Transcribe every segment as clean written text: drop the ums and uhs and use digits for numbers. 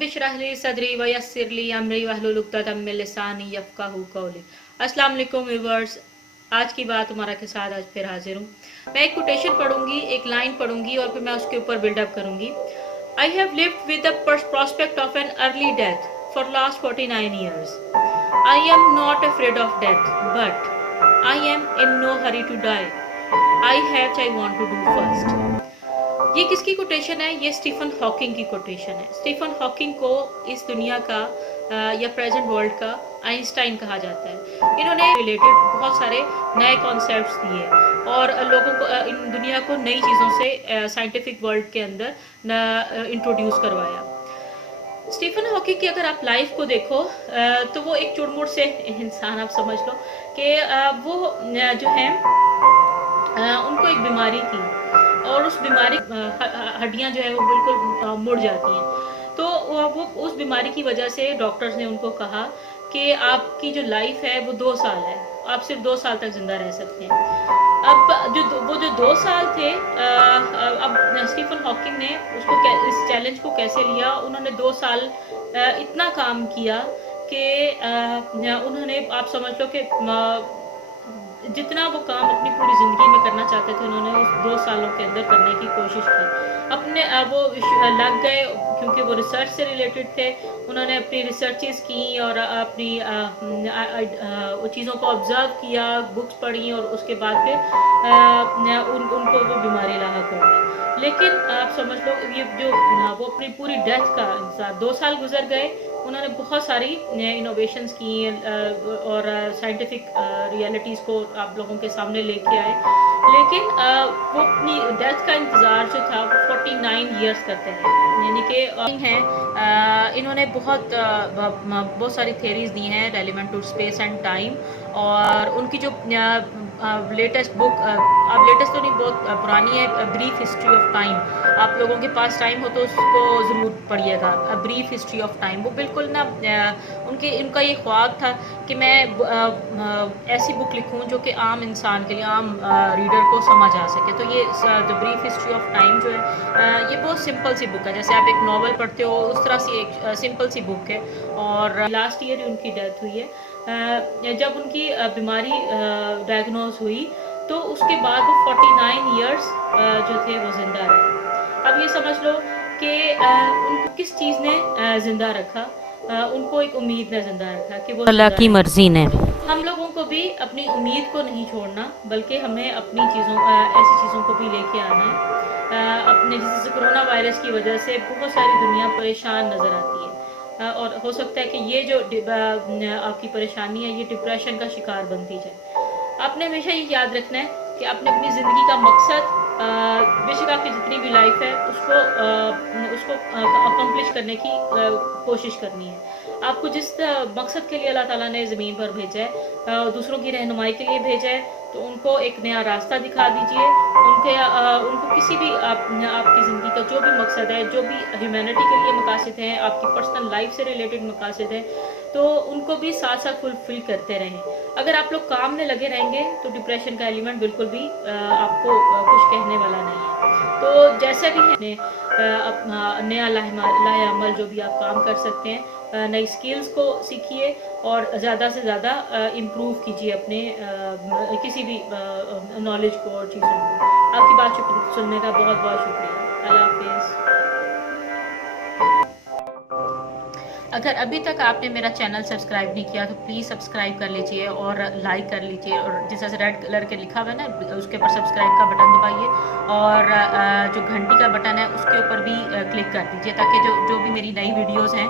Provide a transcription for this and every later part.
Rabbi इश्रह ली सदरी व यस्सिर ली अमरी वहलुल उक़दतम मिन लिसानी यफ़क़हू क़ौली। अस्सलाम वालेकुम व्यूअर्स, आज की बात तुम्हारा के साथ आज फिर हाजिर हूँ। मैं एक कोटेशन पढ़ूंगी, एक लाइन पढ़ूंगी और फिर मैं उसके ऊपर बिल्डअप करूंगी। I have lived with the prospect of an early death for last 49 years. I am not afraid of death, but I am in no hurry to die. I have I want to do first. ये किसकी quotation है? ये Stephen Hawking की quotation है। Stephen Hawking को इस दुनिया का या प्रेजेंट वर्ल्ड का आइंस्टाइन कहा जाता है। इन्होंने रिलेटेड बहुत सारे नए कॉन्सेप्ट्स दिए और लोगों को इन दुनिया को नई चीज़ों से साइंटिफिक वर्ल्ड के अंदर इंट्रोड्यूस करवाया। स्टीफन हॉकिंग की अगर आप लाइफ को देखो तो वो एक चुड़मुड़ से इंसान, आप समझ लो कि वो जो है उनको एक बीमारी थी और उस बीमारी हड्डियां जो है वो बिल्कुल मुड़ जाती हैं। तो वो उस बीमारी की वजह से डॉक्टर्स ने उनको कहा कि आपकी जो लाइफ है वो 2 साल है, आप सिर्फ 2 साल तक जिंदा रह सकते हैं। अब जो 2 साल थे, अब स्टीफन हॉकिंग ने उसको इस चैलेंज को कैसे लिया? उन्होंने 2 साल इतना काम किया कि उन्होंने, आप समझ लो कि जितना वो काम अपनी पूरी ज़िंदगी में करना चाहते थे उन्होंने उस 2 सालों के अंदर करने की कोशिश की। अपने वो लग गए क्योंकि वो रिसर्च से रिलेटेड थे। उन्होंने अपनी रिसर्चेस की और अपनी चीज़ों को ऑब्ज़र्व किया, बुक्स पढ़ी और उसके बाद फिर उनको वो बीमारी लाहक हो गई। लेकिन आप समझ लो ये जो वो अपनी पूरी डेथ का इंतज़ार, 2 साल गुजर गए, उन्होंने बहुत सारी इनोवेशंस की और साइंटिफिक रियलिटीज़ को आप लोगों के सामने लेके आए। लेकिन वो अपनी डेथ का इंतज़ार जो था वो 49 ईयर्स करते हैं, यानी कि हैं इन्होंने बहुत सारी थेरीज दी हैं relevant to space and time. और उनकी जो लेटेस्ट बुक, अब लेटेस्ट तो नहीं, बहुत पुरानी है, ब्रीफ हिस्ट्री ऑफ टाइम। आप लोगों के पास टाइम हो तो उसको ज़रूर पढ़िएगा, ब्रीफ हिस्ट्री ऑफ टाइम। वो बिल्कुल ना उनका ये ख्वाब था कि मैं ऐसी बुक लिखूं जो कि आम इंसान के लिए, आम रीडर को समझ आ सके। तो ये the brief history of time जो है ये बहुत सिंपल सी बुक है, जैसे आप एक नावल पढ़ते हो उस तरह से एक सिंपल सी बुक है। और लास्ट ईयर उनकी डेथ हुई है। जब उनकी बीमारी डायग्नोज हुई तो उसके बाद वो 49 ईयर्स जो थे वो जिंदा रहे। अब ये समझ लो कि उनको किस चीज़ ने ज़िंदा रखा? उनको एक उम्मीद ने ज़िंदा रखा कि वो अल्लाह की मर्जी ने। हम लोगों को भी अपनी उम्मीद को नहीं छोड़ना, बल्कि हमें अपनी चीज़ों ऐसी चीज़ों को भी लेके आना है। अपने जैसे कोरोना वायरस की वजह से बहुत सारी दुनिया परेशान नज़र आती है और हो सकता है कि ये जो आपकी परेशानी है ये डिप्रेशन का शिकार बनती जाए। आपने हमेशा ये याद रखना है कि आपने अपनी ज़िंदगी का मकसद, बेशक आपकी जितनी भी लाइफ है उसको अकम्प्लिश करने की कोशिश करनी है। आपको जिस मकसद के लिए अल्लाह ताला ने ज़मीन पर भेजा है, दूसरों की रहनुमाई के लिए भेजा है, तो उनको एक नया रास्ता दिखा दीजिए। उनको किसी भी आपकी ज़िंदगी का जो भी मकसद है, जो भी ह्यूमैनिटी के लिए मकासद हैं, आपकी पर्सनल लाइफ से रिलेटेड मकासद हैं, तो उनको भी साथ साथ फुलफिल करते रहें। अगर आप लोग काम में लगे रहेंगे तो डिप्रेशन का एलिमेंट बिल्कुल भी आपको कुछ कहने वाला नहीं है। तो जैसे भी है अपना नया लाहेअमल जो भी आप काम कर सकते हैं, नई स्किल्स को सीखिए और ज़्यादा से ज़्यादा इम्प्रूव कीजिए अपने किसी भी नॉलेज को और चीज़ों को। आपकी बात सुनने का बहुत बहुत शुक्रिया। अल्लाह हाफिज़। अगर अभी तक आपने मेरा चैनल सब्सक्राइब नहीं किया तो प्लीज़ सब्सक्राइब कर लीजिए और लाइक कर लीजिए, और जिस तरह से रेड कलर के लिखा हुआ है ना उसके ऊपर सब्सक्राइब का बटन दबाइए और जो घंटी का बटन है उसके ऊपर भी क्लिक कर दीजिए, ताकि जो भी मेरी नई वीडियोस हैं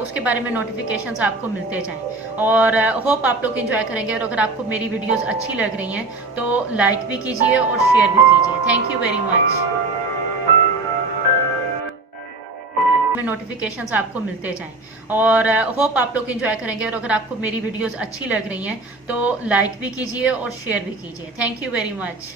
उसके बारे में नोटिफिकेशंस आपको मिलते जाएं। और होप आप लोग इन्जॉय करेंगे। और अगर आपको मेरी वीडियोज़ अच्छी लग रही हैं तो लाइक भी कीजिए और शेयर भी कीजिए। Thank you very much. में नोटिफिकेशंस आपको मिलते जाएं और होप आप लोग एंजॉय करेंगे। और अगर आपको मेरी वीडियोस अच्छी लग रही हैं तो लाइक भी कीजिए और शेयर भी कीजिए। Thank you very much.